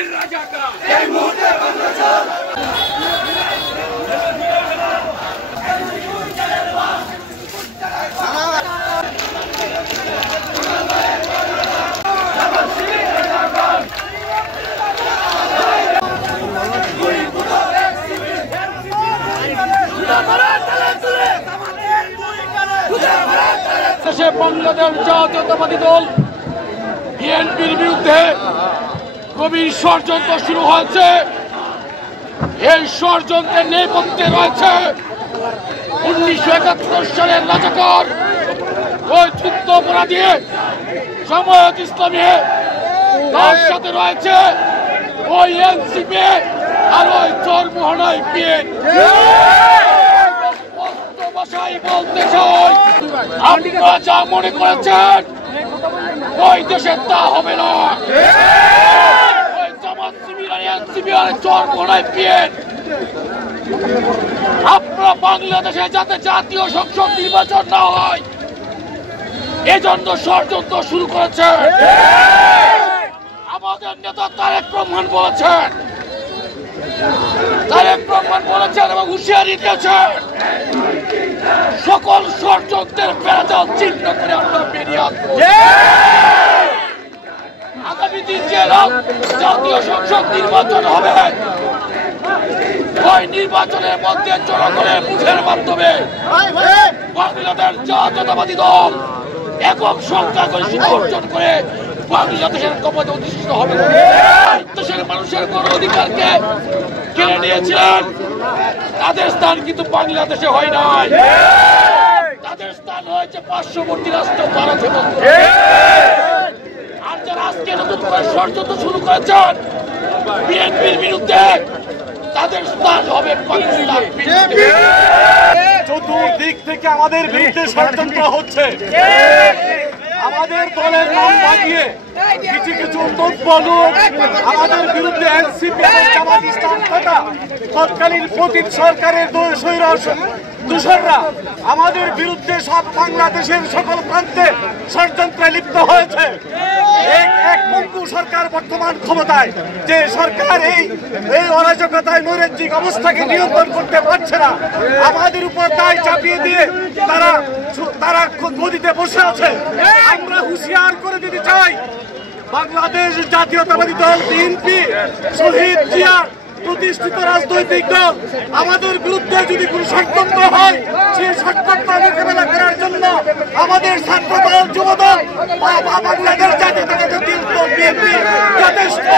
বীর রাজাকার এই মুহূর্তে বাংলাদেশ বাংলাদেশ জাতীয়তাবাদী দল বিএনপির বিরুদ্ধে গভীর ষড়যন্ত্র শুরু হয়েছে। এই ষড়যন্ত্রের নেপথ্যে রয়েছে 1971 সালের রাজাকার ওই যুদ্ধ অপরাধী জামায়াত ইসলামী, তার সাথে রয়েছে ওই এনসিপি আর ওই চরমোহনাই বিএনপি। ভাষায় বলতে চাই, আপনারা যা মনে করেছেন ওই দেশে তা হবে না। ওই জামাত শিবির আর এনসিপি আর চরমোহনাই বিএনপি আপনারা বাংলাদেশে যাতে জাতীয় সংসদ নির্বাচন না হয় এজন্য ষড়যন্ত্র শুরু করেছে। আমাদের নেতা তারেক রহমান বলেছেন এবং হুঁশিয়ারি দিয়েছেন, সকল ষড়যন্ত্রের বেড়াজাল চিহ্ন করে আমরা বেরিয়ে আসবো। আগামী দিন যে জাতীয় সংসদ নির্বাচন হবে ওই নির্বাচনের মধ্যে জনগণের মুখের মাধ্যমে বাংলাদেশ জাতীয়তাবাদী দল একক সংখ্যাগরিষ্ঠতা অর্জন করে বাংলাদেশের ক্ষমতা অধিষ্ঠিত হবে। দেশের মানুষের গণ অধিকারকে কেড়ে নিয়েছিলেন, তাদের স্থান কিন্তু বাংলাদেশে হয় নাই, তাদের স্থান হয়েছে পার্শ্ববর্তী রাষ্ট্র ভারতে। আর যারা আজকে নতুন করে ষড়যন্ত্র শুরু করেছেন বিএনপির বিরুদ্ধে, তাদের স্থান হবে পাকিস্তান। চতুর্দিক থেকে আমাদের বিরুদ্ধে ষড়যন্ত্র হচ্ছে। আমাদের দলের নাম লাগিয়ে কিছু কিছু লোক আমাদের বিরুদ্ধে এনসিপি এবং জামাত ইসলাম তথা তৎকালীন পতিত সরকারের দূষররা আমাদের বিরুদ্ধে সব বাংলাদেশের সকল প্রান্তে ষড়যন্ত্রে লিপ্ত হয়েছে। এক পঙ্গু সরকার বর্তমান ক্ষমতায়, যে সরকার এই অরাজকতায় নৈরাজ্যিক অবস্থাকে নিয়ন্ত্রণ করতে পারছে না, আমাদের উপর দায় চাপিয়ে দিয়ে তারা গদিতে বসে আছে। আমরা হুঁশিয়ার করে দিতে চাই, বাংলাদেশ জাতীয়তাবাদী দল বিএনপি শহীদ জিয়ার প্রতিষ্ঠিত রাজনৈতিক দল, আমাদের বিরুদ্ধে যদি কোনো ষড়যন্ত্র হয় সেই ষড়যন্ত্র মোকাবেলা করার জন্য আমাদের ছাত্র দল, যুব দল, বাংলাদেশ জাতীয়তাবাদী দল বিএনপি যথেষ্ট।